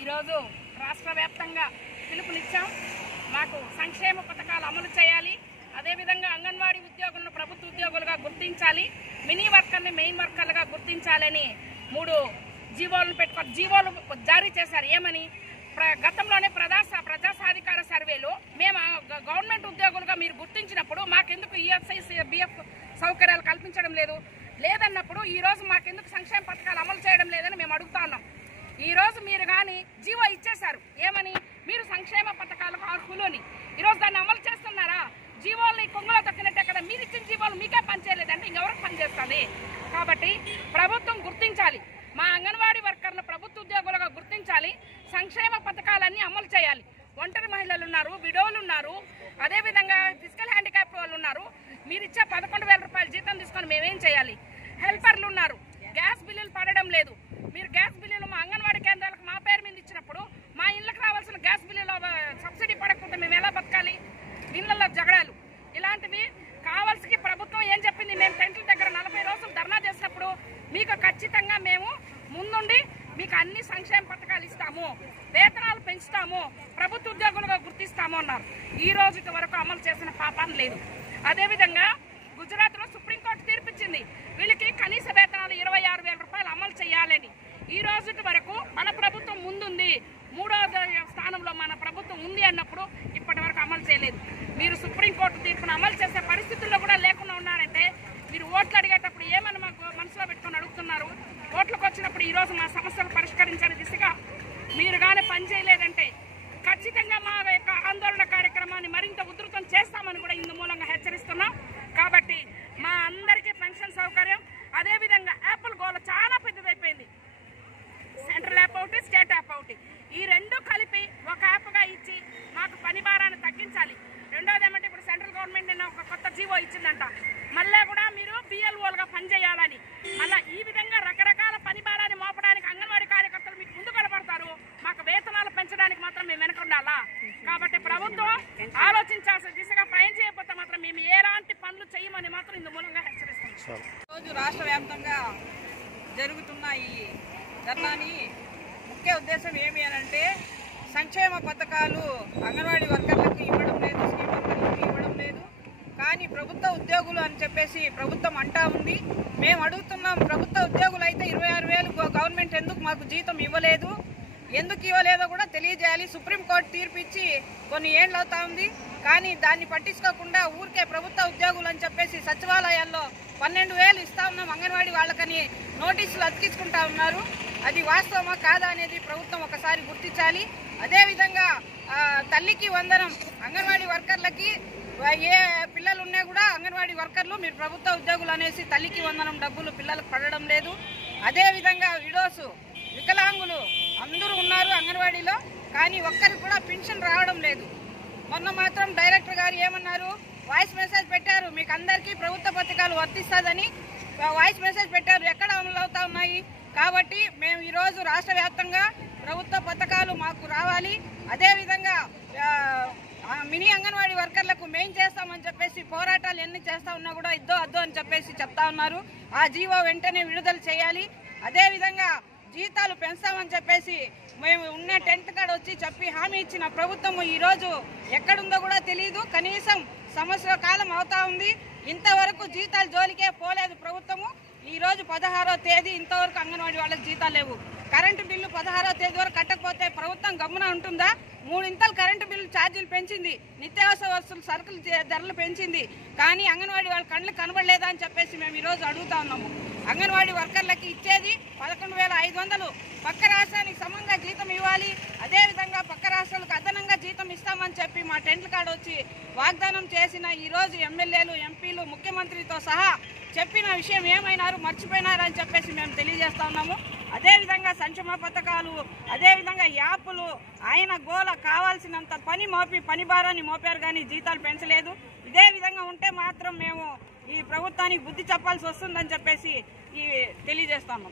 ఈరోజు రాష్ట్ర వ్యాప్తంగా పిలుపునిచ్చాం. మాకు సంక్షేమ పథకాలు అమలు చేయాలి. అదేవిధంగా అంగన్వాడీ ఉద్యోగులను ప్రభుత్వ ఉద్యోగులుగా గుర్తించాలి, మినీ వర్కర్ని మెయిన్ వర్కర్లుగా గుర్తించాలని 3 జీవోలు జారీ చేశారు. ఏమని? గతంలోనే ప్రజా సాధికార సర్వేలో మేము గవర్నమెంట్ ఉద్యోగులుగా మీరు గుర్తించినప్పుడు మాకెందుకు ఈఎస్ఐ బిఎఫ్ సౌకర్యాలు కల్పించడం లేదన్నప్పుడు ఈరోజు మాకెందుకు సంక్షేమ పథకాలు అమలు చేయడం లేదని మేము అడుగుతా ఉన్నాం. ఈరోజు మీరు కానీ జీవో ఇచ్చేశారు. ఏమని? మీరు సంక్షేమ పథకాలకు అర్హులని. ఈరోజు దాన్ని అమలు చేస్తున్నారా? జీవోల్ని కొంగులో తొక్కినట్టే కదా. మీరు ఇచ్చిన జీవోలు మీకే పనిచేయలేదంటే ఇంకెవరికి పనిచేస్తుంది? కాబట్టి ప్రభుత్వం గుర్తించాలి, మా అంగన్వాడీ వర్కర్లు ప్రభుత్వ ఉద్యోగులుగా గుర్తించాలి, సంక్షేమ పథకాలన్నీ అమలు చేయాలి. ఒంటరి మహిళలు ఉన్నారు, విడోలు ఉన్నారు, అదేవిధంగా ఫిజికల్ హ్యాండిక్యాప్ వాళ్ళు ఉన్నారు. మీరు ఇచ్చే 11,000 రూపాయలు జీతం తీసుకొని మేమేం చేయాలి? హెల్పర్లు ఉన్నారు, గ్యాస్ బిల్లులు పడడం లేదు. మీరు గ్యాస్ బిల్లులు మా అంగన్వాడీ కేంద్రాలకు మా పేరు మీద ఇచ్చినప్పుడు మా ఇళ్ళకి రావాల్సిన గ్యాస్ బిల్లులో సబ్సిడీ పడకపోతే మేము ఎలా బతకాలి? ఇళ్లలో జగడాలు ఇలాంటివి కావాల్సి ప్రభుత్వం ఏం చెప్పింది? మేము టెంట్ల దగ్గర 40 రోజులు ధర్నా చేసినప్పుడు మీకు ఖచ్చితంగా మేము ముందుండి మీకు అన్ని సంక్షేమ పథకాలు ఇస్తాము, వేతనాలు పెంచుతాము, ప్రభుత్వ ఉద్యోగులుగా గుర్తిస్తాము అన్నారు. ఈ రోజు వరకు అమలు చేసిన పాపాన లేదు. అదేవిధంగా గుజరాత్లో సుప్రీంకోర్టు తీర్పిచ్చింది, వీళ్ళకి కనీస వేతనాలు 26,000 రూపాయలు అమలు చేయాలని. ఈ రోజు వరకు మన ప్రభుత్వం ముందుంది, 3వ స్థానంలో మన ప్రభుత్వం ఉంది అన్నప్పుడు ఇప్పటి వరకు అమలు చేయలేదు. మీరు సుప్రీంకోర్టు తీర్పును అమలు చేసే పరిస్థితుల్లో కూడా లేకుండా ఉన్నారంటే మీరు ఓట్లు అడిగేటప్పుడు ఏమని మాకు మనసులో పెట్టుకొని అడుగుతున్నారు? ఓట్లకు వచ్చినప్పుడు ఈరోజు మా సమస్యలు పరిష్కరించే దిశగా మీరు కానీ పనిచేయలేదంటే ఖచ్చితంగా మా యొక్క ఆందోళన కార్యక్రమాన్ని మరింత ఉధృతం చేస్తామని కూడా ఇందు మూలంగా హెచ్చరిస్తున్నాం. కాబట్టి మా అందరికీ పెన్షన్ సౌకర్యం, అదేవిధంగా యాప్ల గోల చాలా పెద్దదైపోయింది. సెంట్రల్ యాప్ ఒకటి, స్టేట్ యాప్ ఒకటి, ఈ 2 కలిపి ఒక యాప్గా ఇచ్చి మాకు పని భారాన్ని తగ్గించాలి. రెండోది ఏమంటే ఇప్పుడు సెంట్రల్ గవర్నమెంట్ నిన్న ఒక కొత్త జీవో ఇచ్చిందంట, మళ్ళీ కూడా మీరు బిఎల్ఓలుగా పనిచేయాలని. మళ్ళీ ఈ విధంగా రకరకాల పని భారాన్ని మోపడానికి అంగన్వాడీ కార్యకర్తలు మీకు ముందు కనబడతారు, మాకు వేతనాలు పెంచడానికి మాత్రం మేము వెనకుండాలా. కాబట్టి ప్రభుత్వం ఆలోచించాల్సిన దిశగా ప్రయాణం చేయకపోతే మాత్రం మేము ఎలాంటి పనులు చేయమని మాత్రం ఇందు మూలంగా హెచ్చరిస్తాం. రోజు రాష్ట్ర వ్యాప్తంగా జరుగుతున్న ఈ ధర్నాని ముఖ్య ఉద్దేశం ఏమి అనంటే, సంక్షేమ పథకాలు అంగన్వాడీ వర్కర్లకు ఇవ్వడం లేదు, స్కీమ్ వర్కర్లకు ఇవ్వడం లేదు. కానీ ప్రభుత్వ ఉద్యోగులు అని చెప్పేసి ప్రభుత్వం అంటా ఉంది. మేము అడుగుతున్నాం, ప్రభుత్వ ఉద్యోగులు అయితే 26,000 గవర్నమెంట్ ఎందుకు మాకు జీతం ఇవ్వలేదు, ఎందుకు ఇవ్వలేదో కూడా తెలియజేయాలి. సుప్రీంకోర్టు తీర్పు ఇచ్చి కొన్ని ఏళ్ళు అవుతా ఉంది, కానీ దాన్ని పట్టించుకోకుండా ఊరికే ప్రభుత్వ ఉద్యోగులు అని చెప్పేసి సచివాలయాల్లో 12,000 ఇస్తా ఉన్నాం అంగన్వాడీ వాళ్ళకని నోటీసులు అతికించుకుంటా ఉన్నారు. అది వాస్తవమా కాదా అనేది ప్రభుత్వం ఒకసారి గుర్తించాలి. అదేవిధంగా తల్లికి వందనం, అంగన్వాడీ వర్కర్లకి ఏ పిల్లలు ఉన్నా కూడా అంగన్వాడీ వర్కర్లు మీరు ప్రభుత్వ ఉద్యోగులు అనేసి తల్లికి వందనం డబ్బులు పిల్లలకు పడడం లేదు. అదేవిధంగా విడోసు, వికలాంగులు అందరూ ఉన్నారు అంగన్వాడీలో, కానీ ఒక్కరికి కూడా పెన్షన్ రావడం లేదు. మొన్న మాత్రం డైరెక్టర్ గారు ఏమన్నారు, వాయిస్ మెసేజ్ పెట్టారు, మీకు అందరికీ ప్రభుత్వ పథకాలు వర్తిస్తుందని వాయిస్ మెసేజ్ పెట్టారు. ఎక్కడ అమలు అవుతా ఉన్నాయి? కాబట్టి మేము ఈరోజు రాష్ట్ర వ్యాప్తంగా ప్రభుత్వ పథకాలు మాకు రావాలి. అదేవిధంగా మినీ అంగన్వాడీ వర్కర్లకు మెయిన్ చేస్తామని చెప్పేసి పోరాటాలు ఎన్ని చేస్తా ఉన్నా కూడా అద్దు అని చెప్పేసి చెప్తా ఉన్నారు. ఆ జీవో వెంటనే విడుదల చేయాలి. అదేవిధంగా జీతాలు పెంచామని చెప్పేసి మేము ఉన్న టెంట్ కాడ వచ్చి చెప్పి హామీ ఇచ్చిన ప్రభుత్వం ఈరోజు ఎక్కడుందో కూడా తెలియదు. కనీసం సంవత్సర కాలం అవుతా ఉంది, ఇంతవరకు జీతాలు జోలికే పోలేదు ప్రభుత్వము. ఈరోజు 16వ తేదీ ఇంతవరకు అంగన్వాడీ వాళ్ళకి జీతాలు లేవు. కరెంటు బిల్లు 16వ తేదీ వరకు కట్టకపోతే ప్రభుత్వం గమ్మున ఉంటుందా? 3 ఇంతలు కరెంటు బిల్లు ఛార్జీలు పెంచింది, నిత్యావసర వస్తువులు సరుకులు ధరలు పెంచింది, కానీ అంగన్వాడీ వాళ్ళ కళ్ళు కనబడలేదా అని చెప్పేసి మేము ఈరోజు అడుగుతా ఉన్నాము. అంగన్వాడీ వర్కర్లకి ఇచ్చేది 11,500, పక్క రాష్ట్రానికి సమంగా జీతం ఇవ్వాలి, అదేవిధంగా పక్క రాష్ట్రాలకు అదనంగా జీతం ఇస్తామని చెప్పి మా టెంట్ల కాడ వచ్చి వాగ్దానం చేసిన ఈరోజు ఎమ్మెల్యేలు, ఎంపీలు, ముఖ్యమంత్రితో సహా చెప్పిన విషయం ఏమైనారు, మర్చిపోయినారని చెప్పేసి మేము తెలియజేస్తా ఉన్నాము. అదేవిధంగా సంక్షేమ పథకాలు, అదేవిధంగా యాప్లు, ఆయన గోల కావాల్సినంత పని భారాన్ని మోపారు కానీ జీతాలు పెంచలేదు. ఇదే విధంగా ఉంటే మాత్రం మేము ఈ ప్రభుత్వానికి బుద్ధి చెప్పాల్సి వస్తుందని చెప్పేసి తెలియజేస్తాము.